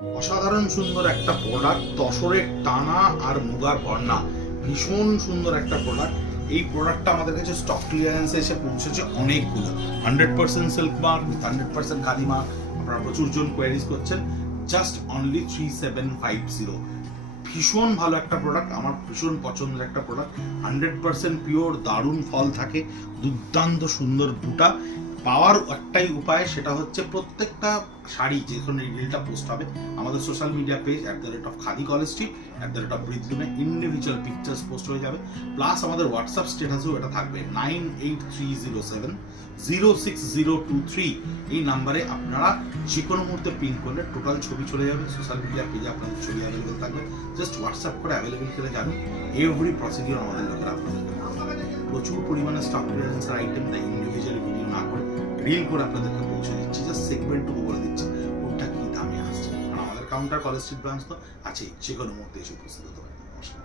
অসাধারণ সুন্দর একটা প্রোডাক্ট, তসরের টানা আর মুগার বর্ণা, ভীষণ সুন্দর একটা প্রোডাক্ট। এই প্রোডাক্টটা আমাদের কাছে স্টক ক্লিয়ারেন্সে এসে পৌঁছেছে অনেকগুলো। 100% সিল্ক মার্ক, 100% খাদি মার্ক। আপনারা প্রচুর জন কোয়ারিজ করছেন। Just only 3750। ভীষণ ভালো একটা প্রোডাক্ট, আমার ভীষণ পছন্দের একটা প্রোডাক্ট। 100% পিওর, দারুণ ফল থাকে, দুর্দান্ত সুন্দর বুটা। পাওয়ার একটাই উপায়, সেটা হচ্ছে প্রত্যেকটা শাড়ি যেখানে রিলটা পোস্ট হবে আমাদের সোশ্যাল মিডিয়া পেজ @খাদি কলেজ স্ট্রিট @বৃদ্ধুমে ইন্ডিভিজুয়াল পিকচার্স পোস্ট হয়ে যাবে। প্লাস আমাদের হোয়াটসঅ্যাপ স্ট্যাটাসেও এটা থাকবে 9830706023। এই নাম্বারে আপনারা যে কোনো মুহূর্তে পিন করলে টোটাল ছবি চলে যাবে, সোশ্যাল মিডিয়া পেজে আপনাদের ছবি অ্যাভেলেবেল থাকবে। জাস্ট হোয়াটসঅ্যাপ করে অ্যাভেলেবেল করে জানুন। এভরি প্রসিডিওর আমাদের লোকেরা আপনাদেরকে প্রচুর পরিমাণে স্টক ক্লিয়ারেন্সের আইটেম, তাই ইন্ডিভিজুয়ালি ভিডিও না করে রিল করে আপনাদেরকে পৌঁছে দিচ্ছি। জাস্ট সেগমেন্টটুকু বলে দিচ্ছি কোনটা কি দামে আসছে। আর আমাদের কাউন্টার কলেজ স্ট্রিট ব্রাঞ্চ তো আছে, যে কোনো মুহূর্তে এসে উপস্থিত হতে পারে। নমস্কার।